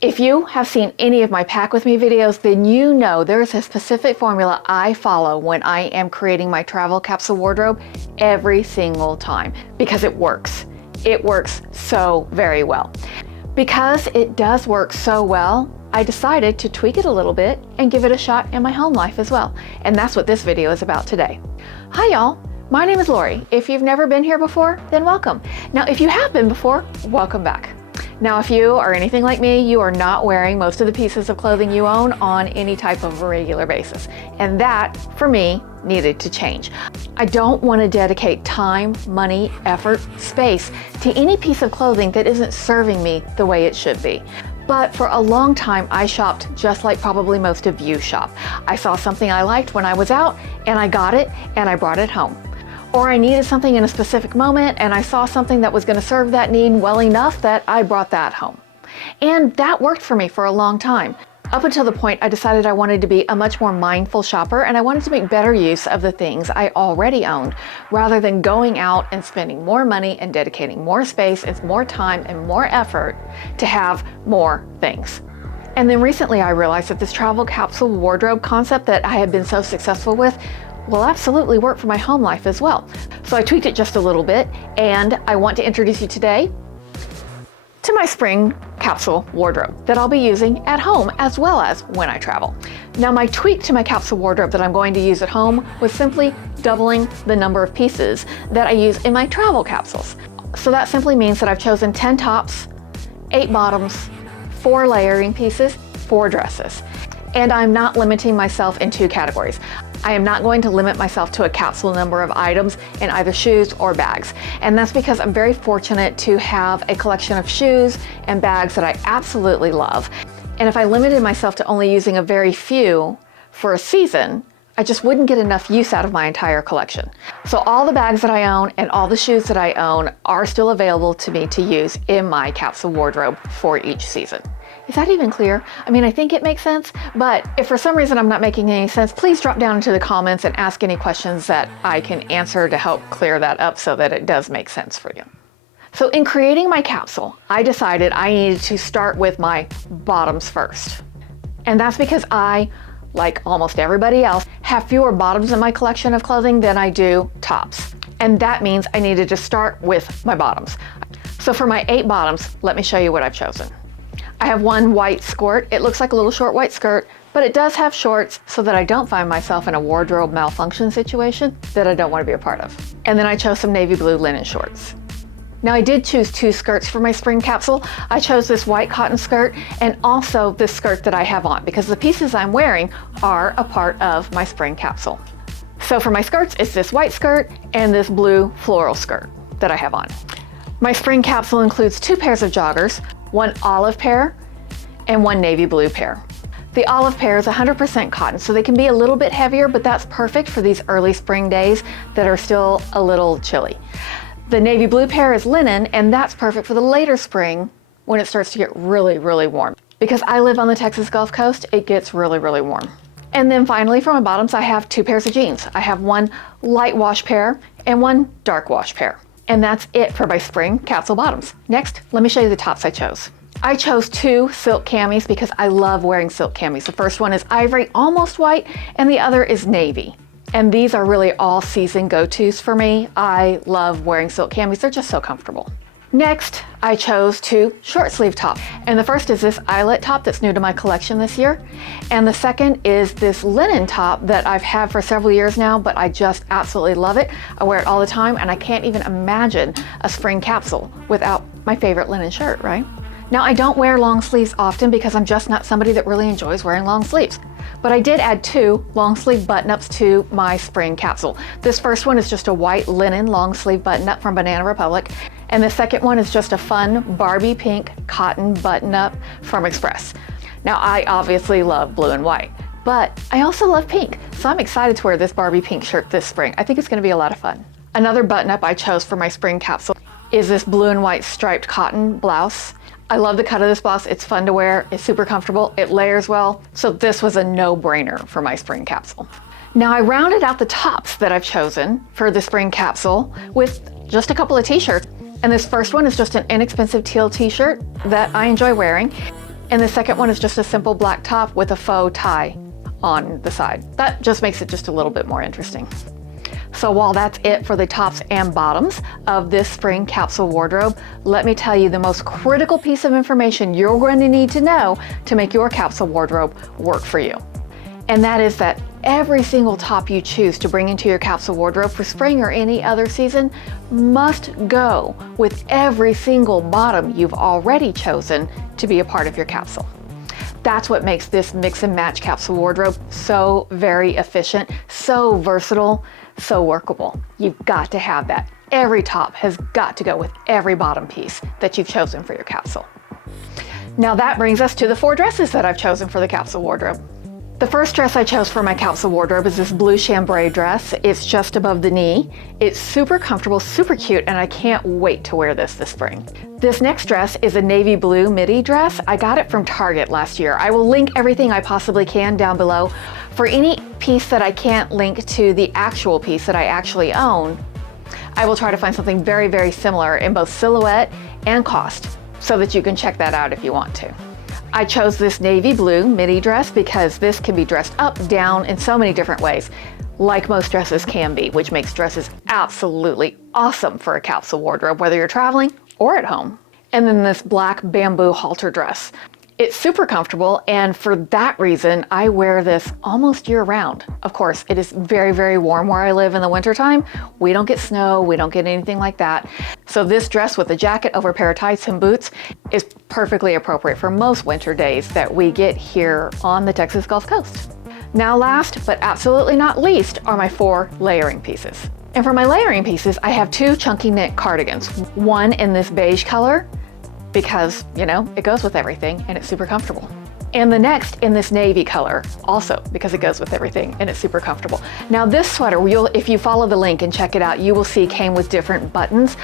If you have seen any of my Pack With Me videos, then you know there's a specific formula I follow when I am creating my travel capsule wardrobe every single time, because it works. It works so very well. Because it does work so well, I decided to tweak it a little bit and give it a shot in my home life as well. And that's what this video is about today. Hi y'all, my name is Lori. If you've never been here before, then welcome. Now, if you have been before, welcome back. Now, if you are anything like me, you are not wearing most of the pieces of clothing you own on any type of regular basis. And that, for me, needed to change. I don't want to dedicate time, money, effort, space to any piece of clothing that isn't serving me the way it should be. But for a long time, I shopped just like probably most of you shop. I saw something I liked when I was out, and I got it, and I brought it home. Or I needed something in a specific moment, and I saw something that was going to serve that need well enough that I brought that home. And that worked for me for a long time, up until the point I decided I wanted to be a much more mindful shopper, and I wanted to make better use of the things I already owned, rather than going out and spending more money and dedicating more space and more time and more effort to have more things. And then recently I realized that this travel capsule wardrobe concept that I had been so successful with will absolutely work for my home life as well. So I tweaked it just a little bit, and I want to introduce you today to my spring capsule wardrobe that I'll be using at home as well as when I travel. Now, my tweak to my capsule wardrobe that I'm going to use at home was simply doubling the number of pieces that I use in my travel capsules. So that simply means that I've chosen 10 tops, 8 bottoms, 4 layering pieces, 4 dresses. And I'm not limiting myself in 2 categories. I am not going to limit myself to a capsule number of items in either shoes or bags. And that's because I'm very fortunate to have a collection of shoes and bags that I absolutely love. And if I limited myself to only using a very few for a season, I just wouldn't get enough use out of my entire collection. So all the bags that I own and all the shoes that I own are still available to me to use in my capsule wardrobe for each season. Is that even clear? I mean, I think it makes sense, but if for some reason I'm not making any sense, please drop down into the comments and ask any questions that I can answer to help clear that up so that it does make sense for you. So in creating my capsule, I decided I needed to start with my bottoms first. And that's because I, like almost everybody else, have fewer bottoms in my collection of clothing than I do tops. And that means I needed to start with my bottoms. So for my 8 bottoms, let me show you what I've chosen. I have one white skirt. It looks like a little short white skirt, but it does have shorts so that I don't find myself in a wardrobe malfunction situation that I don't want to be a part of. And then I chose some navy blue linen shorts. Now, I did choose 2 skirts for my spring capsule. I chose this white cotton skirt and also this skirt that I have on, because the pieces I'm wearing are a part of my spring capsule. So for my skirts, it's this white skirt and this blue floral skirt that I have on. My spring capsule includes 2 pairs of joggers, one olive pair and one navy blue pair. The olive pair is 100% cotton, so they can be a little bit heavier, but that's perfect for these early spring days that are still a little chilly. The navy blue pair is linen, and that's perfect for the later spring when it starts to get really, really warm. Because I live on the Texas Gulf Coast, it gets really, really warm. And then finally, for my bottoms, I have 2 pairs of jeans. I have one light wash pair and one dark wash pair. And that's it for my spring capsule bottoms. Next, let me show you the tops I chose. I chose 2 silk camis because I love wearing silk camis. The first one is ivory, almost white, and the other is navy. And these are really all season go-tos for me. I love wearing silk camis. They're just so comfortable. Next, I chose 2 short sleeve tops. And the first is this eyelet top that's new to my collection this year. And the second is this linen top that I've had for several years now, but I just absolutely love it. I wear it all the time, and I can't even imagine a spring capsule without my favorite linen shirt, right? Now, I don't wear long sleeves often because I'm just not somebody that really enjoys wearing long sleeves. But I did add 2 long sleeve button-ups to my spring capsule. This first one is just a white linen long sleeve button-up from Banana Republic. And the second one is just a fun Barbie pink cotton button-up from Express. Now, I obviously love blue and white, but I also love pink. So I'm excited to wear this Barbie pink shirt this spring. I think it's going to be a lot of fun. Another button-up I chose for my spring capsule is this blue and white striped cotton blouse. I love the cut of this blouse. It's fun to wear, it's super comfortable, it layers well. So this was a no-brainer for my spring capsule. Now, I rounded out the tops that I've chosen for the spring capsule with just a couple of t-shirts. And this first one is just an inexpensive teal t-shirt that I enjoy wearing. And the second one is just a simple black top with a faux tie on the side. That just makes it just a little bit more interesting. So while that's it for the tops and bottoms of this spring capsule wardrobe, let me tell you the most critical piece of information you're going to need to know to make your capsule wardrobe work for you. And that is that every single top you choose to bring into your capsule wardrobe for spring or any other season must go with every single bottom you've already chosen to be a part of your capsule. That's what makes this mix and match capsule wardrobe so very efficient, so versatile, so workable. You've got to have that. Every top has got to go with every bottom piece that you've chosen for your capsule. Now that brings us to the 4 dresses that I've chosen for the capsule wardrobe. The first dress I chose for my capsule wardrobe is this blue chambray dress. It's just above the knee. It's super comfortable, super cute, and I can't wait to wear this spring. This next dress is a navy blue midi dress. I got it from Target last year. I will link everything I possibly can down below. For any piece that I can't link to the actual piece that I actually own, I will try to find something very, very similar in both silhouette and cost so that you can check that out if you want to. I chose this navy blue midi dress because this can be dressed up, down in so many different ways, like most dresses can be, which makes dresses absolutely awesome for a capsule wardrobe, whether you're traveling or at home. And then this black bamboo halter dress. It's super comfortable, and for that reason, I wear this almost year round. Of course, it is very, very warm where I live in the wintertime. We don't get snow, we don't get anything like that. So this dress with a jacket over a pair of tights and boots is perfectly appropriate for most winter days that we get here on the Texas Gulf Coast. Now last, but absolutely not least, are my 4 layering pieces. And for my layering pieces, I have 2 chunky knit cardigans. One in this beige color, because, you know, it goes with everything and it's super comfortable. And the next in this navy color, also because it goes with everything and it's super comfortable. Now this sweater, if you follow the link and check it out, you will see came with different buttons.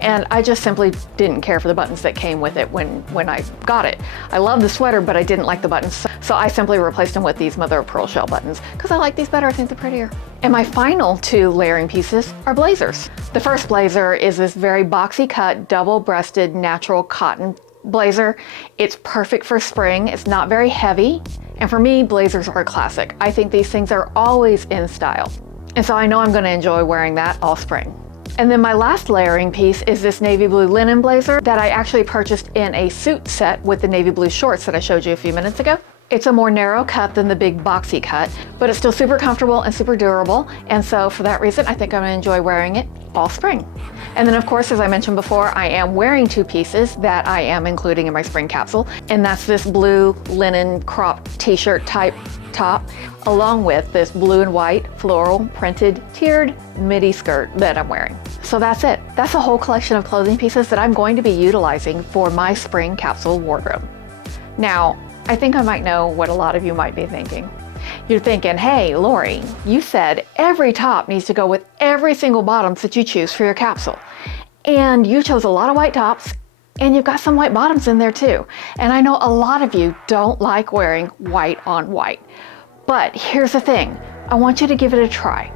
And I just simply didn't care for the buttons that came with it when I got it. I love the sweater, but I didn't like the buttons. So I simply replaced them with these mother of pearl shell buttons because I like these better, I think they're prettier. And my final 2 layering pieces are blazers. The first blazer is this very boxy cut, double-breasted, natural cotton blazer. It's perfect for spring. It's not very heavy. And for me, blazers are a classic. I think these things are always in style. And so I know I'm going to enjoy wearing that all spring. And then my last layering piece is this navy blue linen blazer that I actually purchased in a suit set with the navy blue shorts that I showed you a few minutes ago. It's a more narrow cut than the big boxy cut, but it's still super comfortable and super durable. And so for that reason, I think I'm gonna enjoy wearing it all spring. And then of course, as I mentioned before, I am wearing 2 pieces that I am including in my spring capsule. And that's this blue linen crop t-shirt type top, along with this blue and white floral printed tiered midi skirt that I'm wearing. So that's it. That's a whole collection of clothing pieces that I'm going to be utilizing for my spring capsule wardrobe. Now, I think I might know what a lot of you might be thinking. You're thinking, hey, Lori, you said every top needs to go with every single bottom that you choose for your capsule. And you chose a lot of white tops, and you've got some white bottoms in there too. And I know a lot of you don't like wearing white on white. But here's the thing, I want you to give it a try.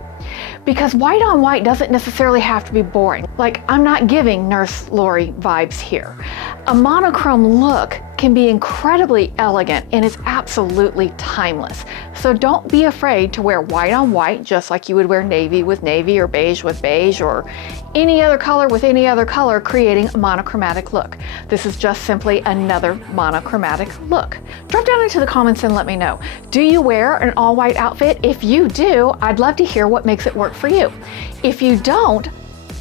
Because white on white doesn't necessarily have to be boring. Like, I'm not giving Nurse Lori vibes here. A monochrome look can be incredibly elegant and is absolutely timeless. So don't be afraid to wear white on white just like you would wear navy with navy or beige with beige or any other color with any other color, creating a monochromatic look. This is just simply another monochromatic look. Drop down into the comments and let me know. Do you wear an all white outfit? If you do, I'd love to hear what makes it work for you. If you don't,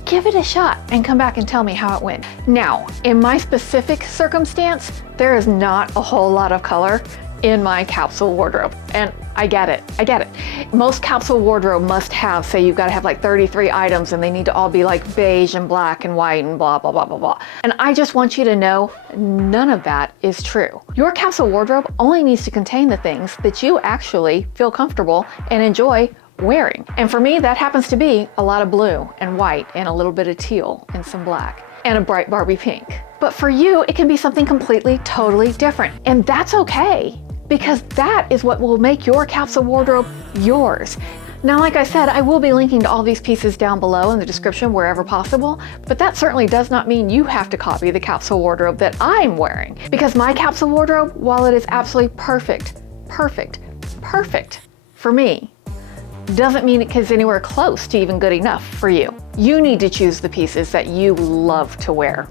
give it a shot and come back and tell me how it went. Now, in my specific circumstance, there is not a whole lot of color in my capsule wardrobe. And I get it. Most capsule wardrobe must have, say you've got to have like 33 items and they need to all be like beige and black and white and blah, blah, blah, blah, blah. And I just want you to know none of that is true. Your capsule wardrobe only needs to contain the things that you actually feel comfortable and enjoy wearing. And for me, that happens to be a lot of blue and white and a little bit of teal and some black and a bright Barbie pink. But for you, it can be something completely, totally different. And that's okay, because that is what will make your capsule wardrobe yours. Now, like I said, I will be linking to all these pieces down below in the description wherever possible, but that certainly does not mean you have to copy the capsule wardrobe that I'm wearing. Because my capsule wardrobe, while it is absolutely perfect for me, doesn't mean it is anywhere close to even good enough for you. You need to choose the pieces that you love to wear,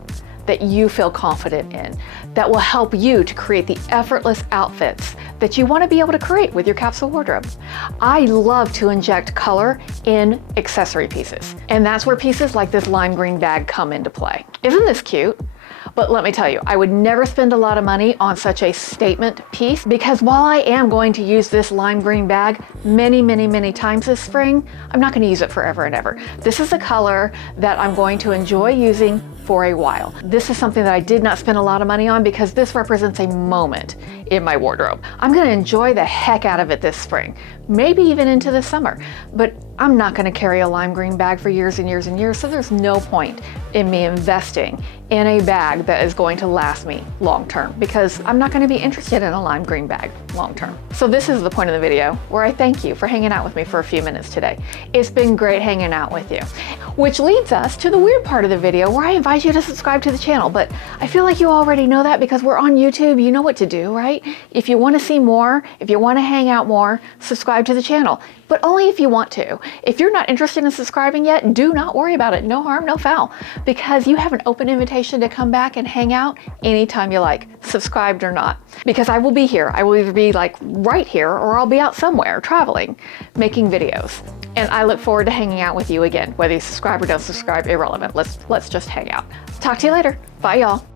that you feel confident in, that will help you to create the effortless outfits that you want to be able to create with your capsule wardrobe. I love to inject color in accessory pieces, and that's where pieces like this lime green bag come into play. Isn't this cute? But let me tell you, I would never spend a lot of money on such a statement piece, because while I am going to use this lime green bag many times this spring, I'm not going to use it forever and ever. This is a color that I'm going to enjoy using for a while. This is something that I did not spend a lot of money on because this represents a moment in my wardrobe. I'm going to enjoy the heck out of it this spring, maybe even into the summer, but I'm not going to carry a lime green bag for years and years and years, so there's no point in me investing in a bag that is going to last me long term, because I'm not going to be interested in a lime green bag long term. So this is the point of the video where I thank you for hanging out with me for a few minutes today. It's been great hanging out with you, which leads us to the weird part of the video where I invite you to subscribe to the channel. But I feel like you already know that because we're on YouTube. You know what to do, right? If you want to see more, if you want to hang out more, subscribe to the channel, but only if you want to. If you're not interested in subscribing yet, do not worry about it. No harm, no foul, because you have an open invitation to come back and hang out anytime you like, subscribed or not, because I will be here. I will either be like right here or I'll be out somewhere traveling, making videos. And I look forward to hanging out with you again, whether you subscribe or don't subscribe, irrelevant. Let's just hang out. Talk to you later. Bye, y'all.